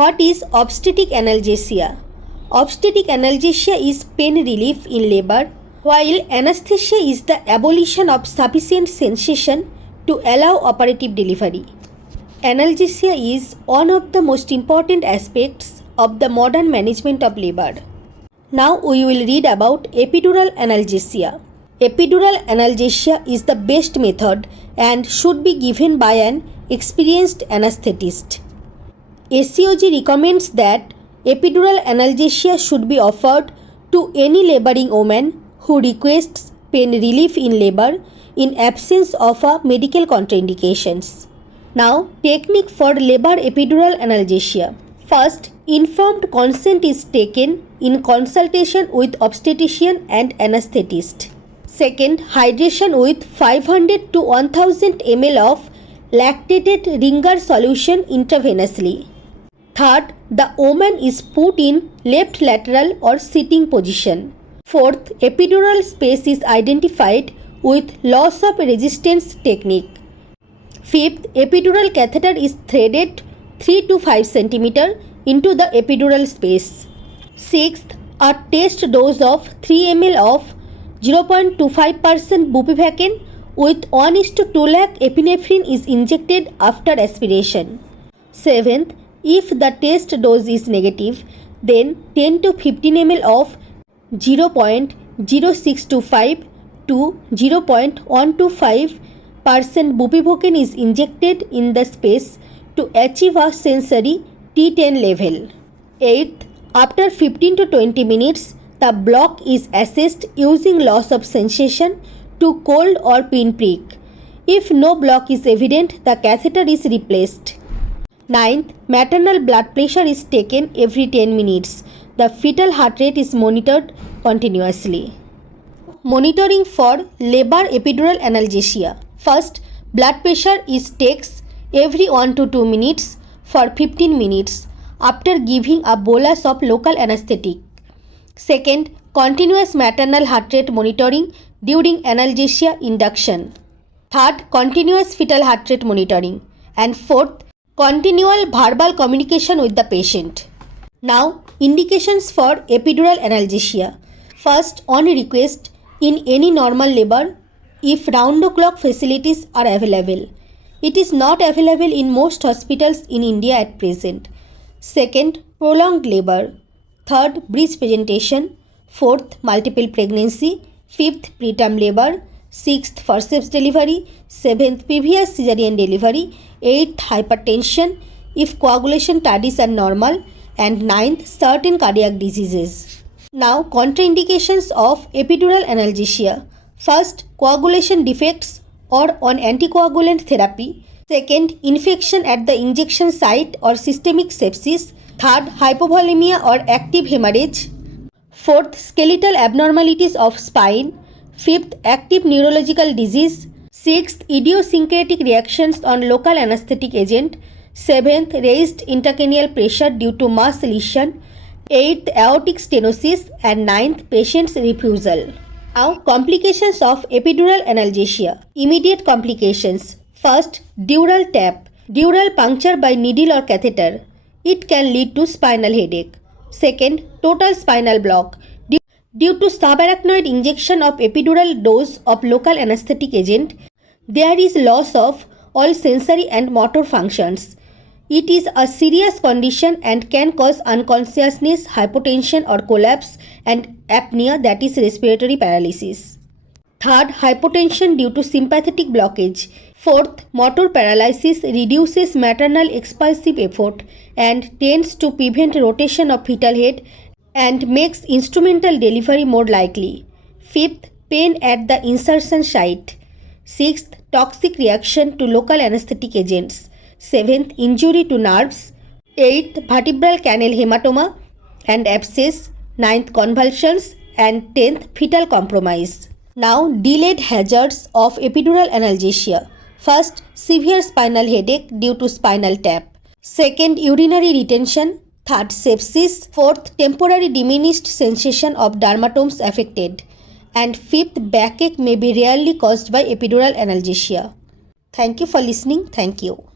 What is obstetric analgesia? Obstetric analgesia is pain relief in labor, while anesthesia is the abolition of sufficient sensation to allow operative delivery. Analgesia is one of the most important aspects of the modern management of labor. Now we will read about epidural analgesia. Epidural analgesia is the best method and should be given by an experienced anesthetist. ACOG recommends that epidural analgesia should be offered to any laboring woman who requests pain relief in labor in absence of medical contraindications. Now, technique for labor epidural analgesia. First, informed consent is taken in consultation with obstetrician and anesthetist. Second, hydration with 500 to 1000 ml of lactated ringer solution intravenously. Third, the woman is put in left lateral or sitting position. Fourth, epidural space is identified with loss of resistance technique. Fifth, epidural catheter is threaded 3 to 5 cm into the epidural space. Sixth, a test dose of 3 ml of 0.25% bupivacaine with 1:2 lakh epinephrine is injected after aspiration. Seventh, if the test dose is negative, then 10 to 15 ml of 0.0625 to 0.125% bupivacaine is injected in the space to achieve a sensory T10 level. Eighth, after 15 to 20 minutes, the block is assessed using loss of sensation to cold or pinprick. If no block is evident, the catheter is replaced. Ninth, maternal blood pressure is taken every 10 minutes. The fetal heart rate is monitored continuously. Monitoring for labor epidural analgesia. First, blood pressure is taken every 1 to 2 minutes for 15 minutes after giving a bolus of local anesthetic. Second, continuous maternal heart rate monitoring during analgesia induction. Third, continuous fetal heart rate monitoring. And fourth, continual verbal communication with the patient. Now, indications for epidural analgesia. First, on request, in any normal labor, if round-the-clock facilities are available. It is not available in most hospitals in India at present. Second, prolonged labor. Third, breech presentation. Fourth, multiple pregnancy. Fifth, preterm labor. Sixth, forceps delivery. Seventh, previous cesarean delivery. Eighth, hypertension if coagulation studies are normal. And ninth, certain cardiac diseases. Now, contraindications of epidural analgesia. First, coagulation defects or on anticoagulant therapy. Second, infection at the injection site or systemic sepsis. Third, hypovolemia or active hemorrhage. Fourth, skeletal abnormalities of spine. Fifth, active neurological disease. Sixth, idiosyncratic reactions on local anesthetic agent. Seventh, raised intracranial pressure due to mass lesion. Eighth, aortic stenosis. And ninth, patient's refusal. Now, complications of epidural analgesia. Immediate complications. First, dural tap. Dural puncture by needle or catheter. It can lead to spinal headache. Second, total spinal block. Due to subarachnoid injection of epidural dose of local anesthetic agent, there is loss of all sensory and motor functions. It is a serious condition and can cause unconsciousness, hypotension or collapse and apnea, that is respiratory paralysis. Third, hypotension due to sympathetic blockage. Fourth, motor paralysis reduces maternal expulsive effort and tends to prevent rotation of fetal head and makes instrumental delivery more likely. Fifth, pain at the insertion site. Sixth, toxic reaction to local anesthetic agents. Seventh, injury to nerves. Eighth, vertebral canal hematoma and abscess. Ninth, convulsions. And 10th, fetal compromise. Now, delayed hazards of epidural analgesia. First, severe spinal headache due to spinal tap. Second, urinary retention. Third, sepsis. Fourth, temporary diminished sensation of dermatomes affected. And fifth, backache may be rarely caused by epidural analgesia. Thank you for listening. Thank you.